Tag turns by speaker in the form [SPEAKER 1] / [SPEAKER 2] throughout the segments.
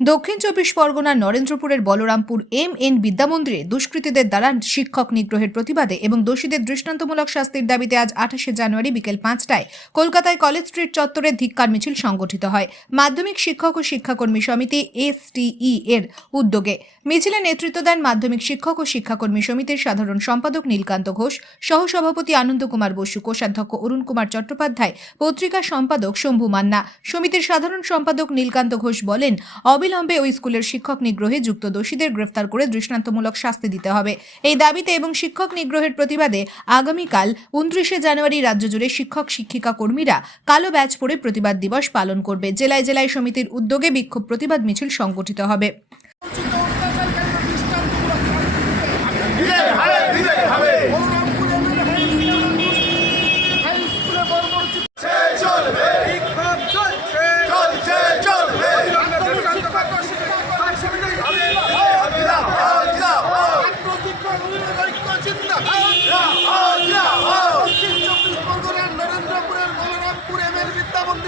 [SPEAKER 1] দক্ষিণ চব্বিশ পরগনার নরেন্দ্রপুরের বলরামপুর এম এন বিদ্যামন্দিরে দুষ্কৃতীদের দ্বারা শিক্ষক নিগ্রহের প্রতিবাদে এবং দোষীদের দৃষ্টান্তমূলক শাস্তির দাবিতে আজ আঠাশে জানুয়ারি বিকেল পাঁচটায় কলকাতায় কলেজ স্ট্রিট চত্বরে ধিক্কার মিছিল সংগঠিত হয়। মাধ্যমিক শিক্ষক ও শিক্ষাকর্মী সমিতি এসটিই এর উদ্যোগে মিছিলে নেতৃত্ব দেন মাধ্যমিক শিক্ষক ও শিক্ষাকর্মী সমিতির সাধারণ সম্পাদক নীলকান্ত ঘোষ, সহসভাপতি আনন্দ কুমার বসু, কোষাধ্যক্ষ অরুণ কুমার চট্টোপাধ্যায়, পত্রিকা সম্পাদক শম্ভু মান্না। সমিতির সাধারণ সম্পাদক নীলকান্ত ঘোষ বলেন অবিলম্বে ওই স্কুলের শিক্ষক নিগ্রহে যুক্ত দোষীদের গ্রেফতার করে দৃষ্টান্তমূলক শাস্তি দিতে হবে। এই দাবিতে এবং শিক্ষক নিগ্রহের প্রতিবাদে আগামীকাল উনত্রিশে জানুয়ারি রাজ্য জুড়ে শিক্ষক, শিক্ষিকা কর্মীরা কালো ব্যাচ পরে প্রতিবাদ দিবস পালন করবে। জেলায় জেলায় সমিতির উদ্যোগে বিক্ষোভ প্রতিবাদ মিছিল সংগঠিত হবে।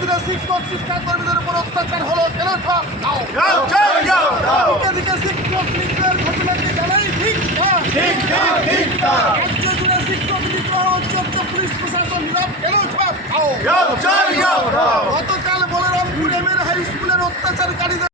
[SPEAKER 2] বিদ্যা মন্দিরের শিক্ষক শিক্ষাকর্মীদের উপর অত্যাচার হলো কেন এদিকে শিক্ষক নিগ্রহের ঘটনাকে জানাই ঠিক রাজ্য জুড়ে শিক্ষক নিগ্রহ অত্যন্ত পুলিশ প্রশাসন নীরব কেন গতকাল বলরামপুর এম এর হাই স্কুলের অত্যাচারকারীদের